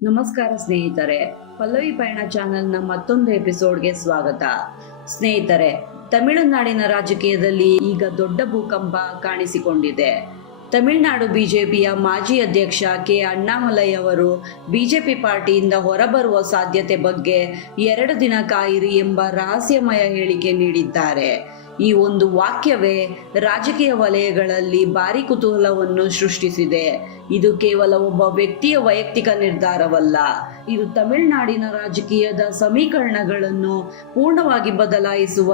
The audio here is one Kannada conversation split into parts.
ನಮಸ್ಕಾರ ಸ್ನೇಹಿತರೆ, ಪಲ್ಲವಿ ಪಯಣ ಚಾನೆಲ್ನ ಮತ್ತೊಂದು ಎಪಿಸೋಡ್ಗೆ ಸ್ವಾಗತ. ಸ್ನೇಹಿತರೆ, ತಮಿಳುನಾಡಿನ ರಾಜಕೀಯದಲ್ಲಿ ಈಗ ದೊಡ್ಡ ಭೂಕಂಪ ಕಾಣಿಸಿಕೊಂಡಿದೆ. ತಮಿಳುನಾಡು ಬಿಜೆಪಿಯ ಮಾಜಿ ಅಧ್ಯಕ್ಷ ಕೆ ಅಣ್ಣಾಮಲೈ ಅವರು ಬಿಜೆಪಿ ಪಾರ್ಟಿಯಿಂದ ಹೊರಬರುವ ಸಾಧ್ಯತೆ ಬಗ್ಗೆ 2 ದಿನ ಕಾಯಿರಿ ಎಂಬ ರಹಸ್ಯಮಯ ಹೇಳಿಕೆ ನೀಡಿದ್ದಾರೆ. ಈ ಒಂದು ವಾಕ್ಯವೇ ರಾಜಕೀಯ ವಲಯಗಳಲ್ಲಿ ಭಾರಿ ಕುತೂಹಲವನ್ನು ಸೃಷ್ಟಿಸಿದೆ. ಇದು ಕೇವಲ ಒಬ್ಬ ವ್ಯಕ್ತಿಯ ವೈಯಕ್ತಿಕ ನಿರ್ಧಾರವಲ್ಲ, ಇದು ತಮಿಳುನಾಡಿನ ರಾಜಕೀಯದ ಸಮೀಕರಣಗಳನ್ನು ಪೂರ್ಣವಾಗಿ ಬದಲಾಯಿಸುವ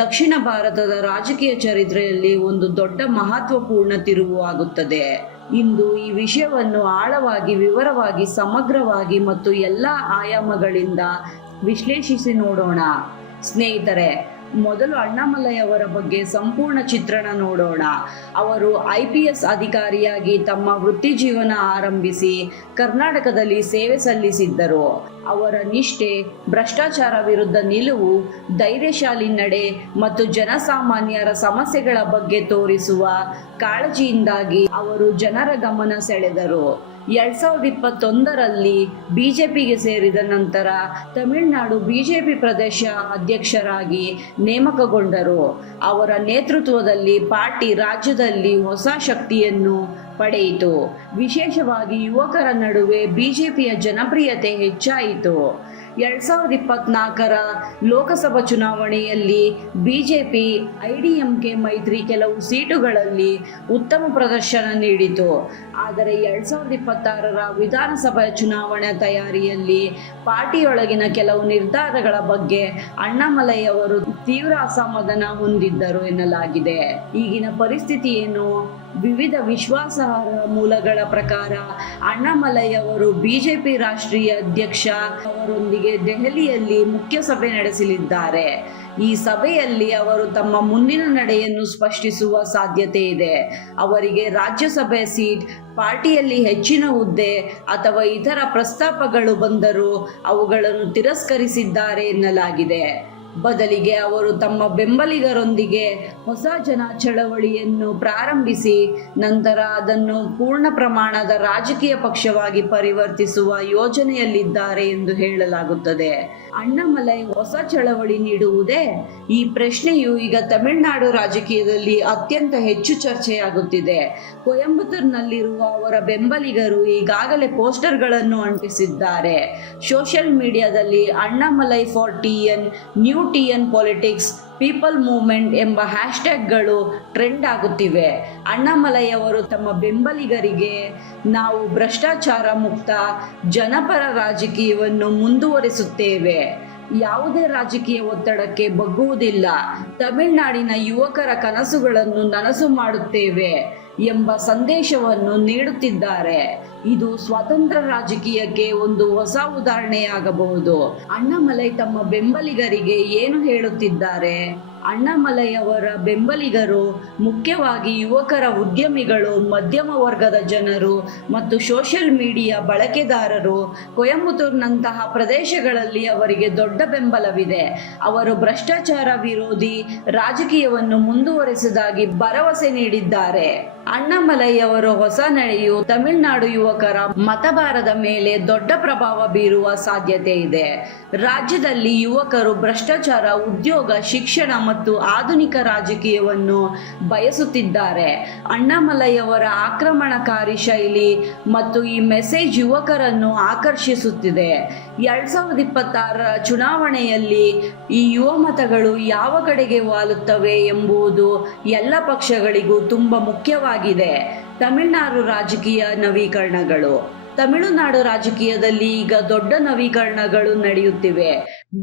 ದಕ್ಷಿಣ ಭಾರತದ ರಾಜಕೀಯ ಚರಿತ್ರೆಯಲ್ಲಿ ಒಂದು ದೊಡ್ಡ ಮಹತ್ವಪೂರ್ಣ ತಿರುವು ಆಗುತ್ತದೆ. ಇಂದು ಈ ವಿಷಯವನ್ನು ಆಳವಾಗಿ, ವಿವರವಾಗಿ, ಸಮಗ್ರವಾಗಿ ಮತ್ತು ಎಲ್ಲ ಆಯಾಮಗಳಿಂದ ವಿಶ್ಲೇಷಿಸಿ ನೋಡೋಣ. ಸ್ನೇಹಿತರೆ, ಮೊದಲು ಅಣ್ಣಾಮಲೈ ಅವರ ಬಗ್ಗೆ ಸಂಪೂರ್ಣ ಚಿತ್ರಣ ನೋಡೋಣ. ಅವರು IPS ಅಧಿಕಾರಿಯಾಗಿ ತಮ್ಮ ವೃತ್ತಿ ಜೀವನ ಆರಂಭಿಸಿ ಕರ್ನಾಟಕದಲ್ಲಿ ಸೇವೆ ಸಲ್ಲಿಸಿದ್ದರು. ಅವರ ನಿಷ್ಠೆ, ಭ್ರಷ್ಟಾಚಾರ ವಿರುದ್ಧ ನಿಲುವು, ಧೈರ್ಯಶಾಲಿ ನಡೆ ಮತ್ತು ಜನಸಾಮಾನ್ಯರ ಸಮಸ್ಯೆಗಳ ಬಗ್ಗೆ ತೋರಿಸುವ ಕಾಳಜಿಯಿಂದಾಗಿ ಅವರು ಜನರ ಗಮನ ಸೆಳೆದರು. 2021ರಲ್ಲಿ ಬಿಜೆಪಿಗೆ ಸೇರಿದ ನಂತರ ತಮಿಳುನಾಡು ಬಿಜೆಪಿ ಪ್ರದೇಶ ಅಧ್ಯಕ್ಷರಾಗಿ ನೇಮಕಗೊಂಡರು. ಅವರ ನೇತೃತ್ವದಲ್ಲಿ ಪಾರ್ಟಿ ರಾಜ್ಯದಲ್ಲಿ ಹೊಸ ಶಕ್ತಿಯನ್ನು ಪಡೆಯಿತು. ವಿಶೇಷವಾಗಿ ಯುವಕರ ನಡುವೆ ಬಿಜೆಪಿಯ ಜನಪ್ರಿಯತೆ ಹೆಚ್ಚಾಯಿತು. 2024ರ ಲೋಕಸಭಾ ಚುನಾವಣೆಯಲ್ಲಿ ಬಿಜೆಪಿ IDMK ಮೈತ್ರಿ ಕೆಲವು ಸೀಟುಗಳಲ್ಲಿ ಉತ್ತಮ ಪ್ರದರ್ಶನ ನೀಡಿತು. ಆದರೆ 2026ರ ವಿಧಾನಸಭಾ ಚುನಾವಣೆ ತಯಾರಿಯಲ್ಲಿ ಪಾರ್ಟಿಯೊಳಗಿನ ಕೆಲವು ನಿರ್ಧಾರಗಳ ಬಗ್ಗೆ ಅಣ್ಣಾಮಲೈ ಅವರು ತೀವ್ರ ಅಸಮಾಧಾನ ಹೊಂದಿದ್ದರು ಎನ್ನಲಾಗಿದೆ. ಈಗಿನ ಪರಿಸ್ಥಿತಿ ಏನು? ವಿವಿಧ ವಿಶ್ವಾಸಾರ್ಹ ಮೂಲಗಳ ಪ್ರಕಾರ ಅಣ್ಣಾಮಲೈ ಅವರು ಬಿಜೆಪಿ ರಾಷ್ಟ್ರೀಯ ಅಧ್ಯಕ್ಷ ಅವರೊಂದಿಗೆ ದೆಹಲಿಯಲ್ಲಿ ಮುಖ್ಯ ಸಭೆ ನಡೆಸಲಿದ್ದಾರೆ. ಈ ಸಭೆಯಲ್ಲಿ ಅವರು ತಮ್ಮ ಮುಂದಿನ ನಡೆಯನ್ನು ಸ್ಪಷ್ಟಿಸುವ ಸಾಧ್ಯತೆ ಇದೆ. ಅವರಿಗೆ ರಾಜ್ಯಸಭೆ ಸೀಟ್, ಪಾರ್ಟಿಯಲ್ಲಿ ಹೆಚ್ಚಿನ ಹುದ್ದೆ ಅಥವಾ ಇತರ ಪ್ರಸ್ತಾಪಗಳು ಬಂದರೂ ಅವುಗಳನ್ನು ತಿರಸ್ಕರಿಸಿದ್ದಾರೆ ಎನ್ನಲಾಗಿದೆ. ಬದಲಿಗೆ ಅವರು ತಮ್ಮ ಬೆಂಬಲಿಗರೊಂದಿಗೆ ಹೊಸ ಜನ ಚಳವಳಿಯನ್ನು ಪ್ರಾರಂಭಿಸಿ ನಂತರ ಅದನ್ನು ಪೂರ್ಣ ಪ್ರಮಾಣದ ರಾಜಕೀಯ ಪಕ್ಷವಾಗಿ ಪರಿವರ್ತಿಸುವ ಯೋಜನೆಯಲ್ಲಿದ್ದಾರೆ ಎಂದು ಹೇಳಲಾಗುತ್ತದೆ. ಅಣ್ಣಾಮಲೈ ಹೊಸ ಚಳವಳಿ ನೀಡುವುದೇ? ಈ ಪ್ರಶ್ನೆಯು ಈಗ ತಮಿಳುನಾಡು ರಾಜಕೀಯದಲ್ಲಿ ಅತ್ಯಂತ ಹೆಚ್ಚು ಚರ್ಚೆಯಾಗುತ್ತಿದೆ. ಕೊಯಂಬತ್ತೂರಿನಲ್ಲಿರುವ ಅವರ ಬೆಂಬಲಿಗರು ಈಗಾಗಲೇ ಪೋಸ್ಟರ್ಗಳನ್ನು ಅಂಟಿಸಿದ್ದಾರೆ. ಸೋಷಿಯಲ್ ಮೀಡಿಯಾದಲ್ಲಿ Annamalai for TN, new TN politics, people movement ಎಂಬ ಹ್ಯಾಶ್ಟ್ಯಾಗ್ಗಳು ಟ್ರೆಂಡ್ ಆಗುತ್ತಿವೆ. ಅಣ್ಣಾಮಲೈ ಅವರು ತಮ್ಮ ಬೆಂಬಲಿಗರಿಗೆ ನಾವು ಭ್ರಷ್ಟಾಚಾರ ಮುಕ್ತ ಜನಪರ ರಾಜಕೀಯವನ್ನು ಮುಂದುವರಿಸುತ್ತೇವೆ, ಯಾವುದೇ ರಾಜಕೀಯ ಒತ್ತಡಕ್ಕೆ ಬಗ್ಗುವುದಿಲ್ಲ, ತಮಿಳುನಾಡಿನ ಯುವಕರ ಕನಸುಗಳನ್ನು ನನಸು ಮಾಡುತ್ತೇವೆ ಎಂಬ ಸಂದೇಶವನ್ನು ನೀಡುತ್ತಿದ್ದಾರೆ. ಇದು ಸ್ವತಂತ್ರ ರಾಜಕೀಯಕ್ಕೆ ಒಂದು ಹೊಸ ಉದಾಹರಣೆಯಾಗಬಹುದು. ಅಣ್ಣಾಮಲೈ ತಮ್ಮ ಬೆಂಬಲಿಗರಿಗೆ ಏನು ಹೇಳುತ್ತಿದ್ದಾರೆ? ಅಣ್ಣಾಮಲೈ ಅವರ ಬೆಂಬಲಿಗರು ಮುಖ್ಯವಾಗಿ ಯುವಕರ ಉದ್ಯಮಿಗಳು, ಮಧ್ಯಮ ವರ್ಗದ ಜನರು ಮತ್ತು ಸೋಷಿಯಲ್ ಮೀಡಿಯಾ ಬಳಕೆದಾರರು. ಕೊಯಂಬತ್ತೂರಿನಂತಹ ಪ್ರದೇಶಗಳಲ್ಲಿ ಅವರಿಗೆ ದೊಡ್ಡ ಬೆಂಬಲವಿದೆ. ಅವರು ಭ್ರಷ್ಟಾಚಾರ ವಿರೋಧಿ ರಾಜಕೀಯವನ್ನು ಮುಂದುವರಿಸುವುದಾಗಿ ಭರವಸೆ ನೀಡಿದ್ದಾರೆ. ಅಣ್ಣಾಮಲೈ ಅವರ ಹೊಸ ನಡೆಯು ತಮಿಳುನಾಡು ಯುವಕರ ಮತಭಾರದ ಮೇಲೆ ದೊಡ್ಡ ಪ್ರಭಾವ ಬೀರುವ ಸಾಧ್ಯತೆ ಇದೆ. ರಾಜ್ಯದಲ್ಲಿ ಯುವಕರು ಭ್ರಷ್ಟಾಚಾರ, ಉದ್ಯೋಗ, ಶಿಕ್ಷಣ ಮತ್ತು ಆಧುನಿಕ ರಾಜಕೀಯವನ್ನು ಬಯಸುತ್ತಿದ್ದಾರೆ. ಅಣ್ಣಾಮಲೈ ಅವರ ಆಕ್ರಮಣಕಾರಿ ಶೈಲಿ ಮತ್ತು ಈ ಮೆಸೇಜ್ ಯುವಕರನ್ನು ಆಕರ್ಷಿಸುತ್ತಿದೆ. 2026ರ ಚುನಾವಣೆಯಲ್ಲಿ ಈ ಯುವ ಮತಗಳು ಯಾವ ಕಡೆಗೆ ವಾಲುತ್ತವೆ ಎಂಬುದು ಎಲ್ಲ ಪಕ್ಷಗಳಿಗೂ ತುಂಬ ಮುಖ್ಯವಾಗಿದೆ. ತಮಿಳುನಾಡು ರಾಜಕೀಯ ನವೀಕರಣಗಳು. ತಮಿಳುನಾಡು ರಾಜಕೀಯದಲ್ಲಿ ಈಗ ದೊಡ್ಡ ನವೀಕರಣಗಳು ನಡೆಯುತ್ತಿವೆ.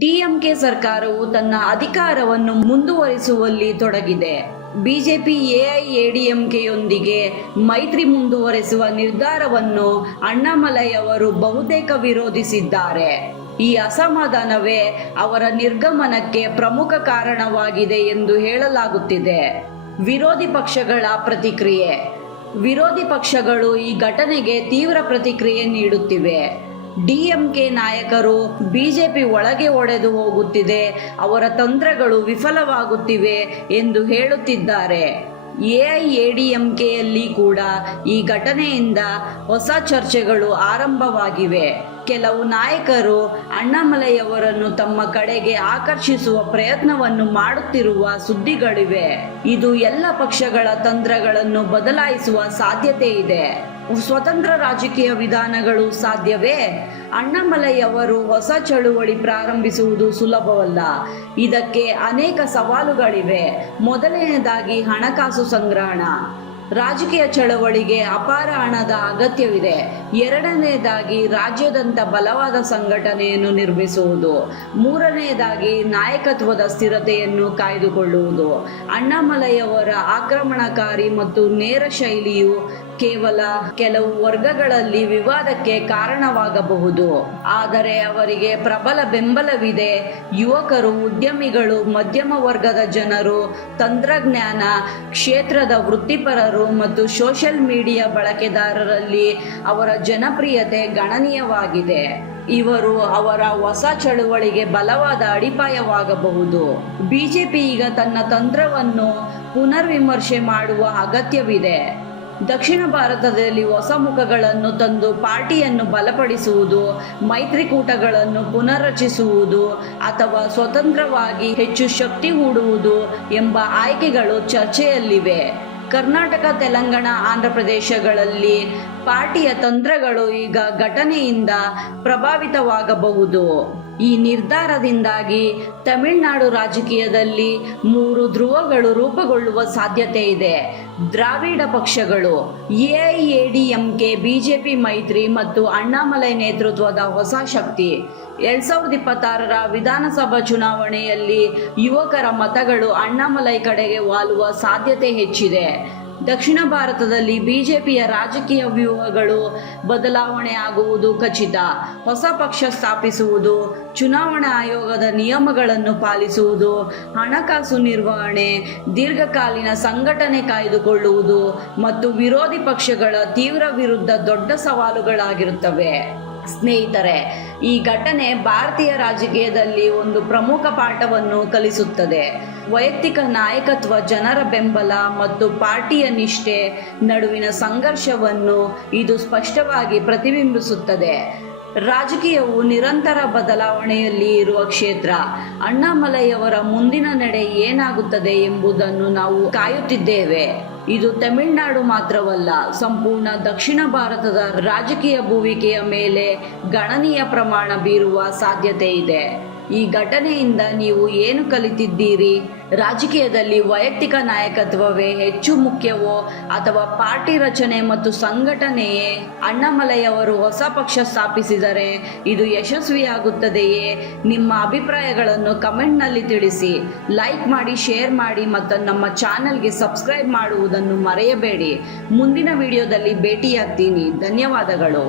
DMK ಸರ್ಕಾರವು ತನ್ನ ಅಧಿಕಾರವನ್ನು ಮುಂದುವರಿಸುವಲ್ಲಿ ತೊಡಗಿದೆ. ಬಿಜೆಪಿ AIADMKಯೊಂದಿಗೆ ಮೈತ್ರಿ ಮುಂದುವರಿಸುವ ನಿರ್ಧಾರವನ್ನು ಅಣ್ಣಾಮಲೈ ಅವರು ಬಹುತೇಕ ವಿರೋಧಿಸಿದ್ದಾರೆ. ಈ ಅಸಮಾಧಾನವೇ ಅವರ ನಿರ್ಗಮನಕ್ಕೆ ಪ್ರಮುಖ ಕಾರಣವಾಗಿದೆ ಎಂದು ಹೇಳಲಾಗುತ್ತಿದೆ. ವಿರೋಧಿ ಪಕ್ಷಗಳ ಪ್ರತಿಕ್ರಿಯೆ. ವಿರೋಧಿ ಪಕ್ಷಗಳು ಈ ಘಟನೆಗೆ ತೀವ್ರ ಪ್ರತಿಕ್ರಿಯೆ ನೀಡುತ್ತಿವೆ. DMK ನಾಯಕರು ಬಿಜೆಪಿ ಒಳಗೆ ಒಡೆದು ಹೋಗುತ್ತಿದೆ, ಅವರ ತಂತ್ರಗಳು ವಿಫಲವಾಗುತ್ತಿವೆ ಎಂದು ಹೇಳುತ್ತಿದ್ದಾರೆ. AIADMKಯಲ್ಲಿ ಕೂಡ ಈ ಘಟನೆಯಿಂದ ಹೊಸ ಚರ್ಚೆಗಳು ಆರಂಭವಾಗಿವೆ. ಕೆಲವು ನಾಯಕರು ಅಣ್ಣಾಮಲೈಯವರನ್ನು ತಮ್ಮ ಕಡೆಗೆ ಆಕರ್ಷಿಸುವ ಪ್ರಯತ್ನವನ್ನು ಮಾಡುತ್ತಿರುವ ಸುದ್ದಿಗಳಿವೆ. ಇದು ಎಲ್ಲ ಪಕ್ಷಗಳ ತಂತ್ರಗಳನ್ನು ಬದಲಾಯಿಸುವ ಸಾಧ್ಯತೆ ಇದೆ. ಸ್ವತಂತ್ರ ರಾಜಕೀಯ ವಿಧಾನಗಳು ಸಾಧ್ಯವೇ? ಅಣ್ಣಾಮಲೈಯವರು ಹೊಸ ಚಳುವಳಿ ಪ್ರಾರಂಭಿಸುವುದು ಸುಲಭವಲ್ಲ. ಇದಕ್ಕೆ ಅನೇಕ ಸವಾಲುಗಳಿವೆ. ಮೊದಲನೆಯದಾಗಿ ಹಣಕಾಸು ಸಂಗ್ರಹಣ. ರಾಜಕೀಯ ಚಳವಳಿಗೆ ಅಪಾರ ಹಣದ ಅಗತ್ಯವಿದೆ. ಎರಡನೆಯದಾಗಿ ರಾಜ್ಯಾದ್ಯಂತ ಬಲವಾದ ಸಂಘಟನೆಯನ್ನು ನಿರ್ಮಿಸುವುದು. ಮೂರನೆಯದಾಗಿ ನಾಯಕತ್ವದ ಸ್ಥಿರತೆಯನ್ನು ಕಾಯ್ದುಕೊಳ್ಳುವುದು. ಅಣ್ಣಾಮಲೈಯವರ ಆಕ್ರಮಣಕಾರಿ ಮತ್ತು ನೇರ ಶೈಲಿಯು ಕೇವಲ ಕೆಲವು ವರ್ಗಗಳಲ್ಲಿ ವಿವಾದಕ್ಕೆ ಕಾರಣವಾಗಬಹುದು, ಆದರೆ ಅವರಿಗೆ ಪ್ರಬಲ ಬೆಂಬಲವಿದೆ. ಯುವಕರು, ಉದ್ಯಮಿಗಳು, ಮಧ್ಯಮ ವರ್ಗದ ಜನರು, ತಂತ್ರಜ್ಞಾನ ಕ್ಷೇತ್ರದ ವೃತ್ತಿಪರರು ಮತ್ತು ಸೋಷಿಯಲ್ ಮೀಡಿಯಾ ಬಳಕೆದಾರರಲ್ಲಿ ಅವರ ಜನಪ್ರಿಯತೆ ಗಣನೀಯವಾಗಿದೆ. ಇವರು ಅವರ ಹೊಸ ಚಳುವಳಿಗೆ ಬಲವಾದ ಅಡಿಪಾಯವಾಗಬಹುದು. ಬಿಜೆಪಿ ಈಗ ತನ್ನ ತಂತ್ರವನ್ನು ಪುನರ್ವಿಮರ್ಶೆ ಮಾಡುವ ಅಗತ್ಯವಿದೆ. ದಕ್ಷಿಣ ಭಾರತದಲ್ಲಿ ಹೊಸ ಮುಖಗಳನ್ನು ತಂದು ಪಾರ್ಟಿಯನ್ನು ಬಲಪಡಿಸುವುದು, ಮೈತ್ರಿಕೂಟಗಳನ್ನು ಪುನರ್ರಚಿಸುವುದು ಅಥವಾ ಸ್ವತಂತ್ರವಾಗಿ ಹೆಚ್ಚು ಶಕ್ತಿ ಹೂಡುವುದು ಎಂಬ ಆಯ್ಕೆಗಳು ಚರ್ಚೆಯಲ್ಲಿವೆ. ಕರ್ನಾಟಕ, ತೆಲಂಗಾಣ, ಆಂಧ್ರ ಪ್ರದೇಶಗಳಲ್ಲಿ ಪಾರ್ಟಿಯ ತಂತ್ರಗಳು ಈಗ ಘಟನೆಯಿಂದ ಪ್ರಭಾವಿತವಾಗಬಹುದು. ಈ ನಿರ್ಧಾರದಿಂದಾಗಿ ತಮಿಳುನಾಡು ರಾಜಕೀಯದಲ್ಲಿ 3 ಧ್ರುವಗಳು ರೂಪುಗೊಳ್ಳುವ ಸಾಧ್ಯತೆ ಇದೆ. ದ್ರಾವಿಡ ಪಕ್ಷಗಳು, ಎಐಎಡಿಎಂಕೆ, ಬಿಜೆಪಿ ಮೈತ್ರಿ ಮತ್ತು ಅಣ್ಣಾಮಲೈ ನೇತೃತ್ವದ ಹೊಸ ಶಕ್ತಿ. 2026ರ ವಿಧಾನಸಭಾ ಚುನಾವಣೆಯಲ್ಲಿ ಯುವಕರ ಮತಗಳು ಅಣ್ಣಾಮಲೈ ಕಡೆಗೆ ವಾಲುವ ಸಾಧ್ಯತೆ ಹೆಚ್ಚಿದೆ. ದಕ್ಷಿಣ ಭಾರತದಲ್ಲಿ ಬಿಜೆಪಿಯ ರಾಜಕೀಯ ವ್ಯೂಹಗಳು ಬದಲಾವಣೆ ಆಗುವುದು ಖಚಿತ. ಹೊಸ ಪಕ್ಷ ಸ್ಥಾಪಿಸುವುದು, ಚುನಾವಣಾ ಆಯೋಗದ ನಿಯಮಗಳನ್ನು ಪಾಲಿಸುವುದು, ಹಣಕಾಸು ನಿರ್ವಹಣೆ, ದೀರ್ಘಕಾಲೀನ ಸಂಘಟನೆ ಕಾಯ್ದುಕೊಳ್ಳುವುದು ಮತ್ತು ವಿರೋಧಿ ಪಕ್ಷಗಳ ತೀವ್ರ ವಿರುದ್ಧ ದೊಡ್ಡ ಸವಾಲುಗಳಾಗಿರುತ್ತವೆ. ಸ್ನೇಹಿತರೆ, ಈ ಘಟನೆ ಭಾರತೀಯ ರಾಜಕೀಯದಲ್ಲಿ ಒಂದು ಪ್ರಮುಖ ಪಾಠವನ್ನು ಕಲಿಸುತ್ತದೆ. ವೈಯಕ್ತಿಕ ನಾಯಕತ್ವ, ಜನರ ಬೆಂಬಲ ಮತ್ತು ಪಾರ್ಟಿಯ ನಿಷ್ಠೆ ನಡುವಿನ ಸಂಘರ್ಷವನ್ನು ಇದು ಸ್ಪಷ್ಟವಾಗಿ ಪ್ರತಿಬಿಂಬಿಸುತ್ತದೆ. ರಾಜಕೀಯವು ನಿರಂತರ ಬದಲಾವಣೆಯಲ್ಲಿ ಇರುವ ಕ್ಷೇತ್ರ. ಅಣ್ಣಾಮಲೈಯವರ ಮುಂದಿನ ನಡೆ ಏನಾಗುತ್ತದೆ ಎಂಬುದನ್ನು ನಾವು ಕಾಯುತ್ತಿದ್ದೇವೆ. ಇದು ತಮಿಳುನಾಡು ಮಾತ್ರವಲ್ಲ, ಸಂಪೂರ್ಣ ದಕ್ಷಿಣ ಭಾರತದ ರಾಜಕೀಯ ಭೂವಿಕೆಯ ಮೇಲೆ ಗಣನೀಯ ಪ್ರಮಾಣ ಬೀರುವ ಸಾಧ್ಯತೆ ಇದೆ. ಈ ಘಟನೆಯಿಂದ ನೀವು ಏನು ಕಲಿತಿದ್ದೀರಿ? ರಾಜಕೀಯದಲ್ಲಿ ವೈಯಕ್ತಿಕ ನಾಯಕತ್ವವೇ ಹೆಚ್ಚು ಮುಖ್ಯವೋ ಅಥವಾ ಪಾರ್ಟಿ ರಚನೆ ಮತ್ತು ಸಂಘಟನೆಯೇ? ಅಣ್ಣಾಮಲೈಯವರು ಹೊಸ ಪಕ್ಷ ಸ್ಥಾಪಿಸಿದರೆ ಇದು ಯಶಸ್ವಿಯಾಗುತ್ತದೆಯೇ? ನಿಮ್ಮ ಅಭಿಪ್ರಾಯಗಳನ್ನು ಕಮೆಂಟ್ನಲ್ಲಿ ತಿಳಿಸಿ. ಲೈಕ್ ಮಾಡಿ, ಶೇರ್ ಮಾಡಿ ಮತ್ತು ನಮ್ಮ ಚಾನೆಲ್ಗೆ ಸಬ್ಸ್ಕ್ರೈಬ್ ಮಾಡುವುದನ್ನು ಮರೆಯಬೇಡಿ. ಮುಂದಿನ ವಿಡಿಯೋದಲ್ಲಿ ಭೇಟಿಯಾಗ್ತೀನಿ. ಧನ್ಯವಾದಗಳು.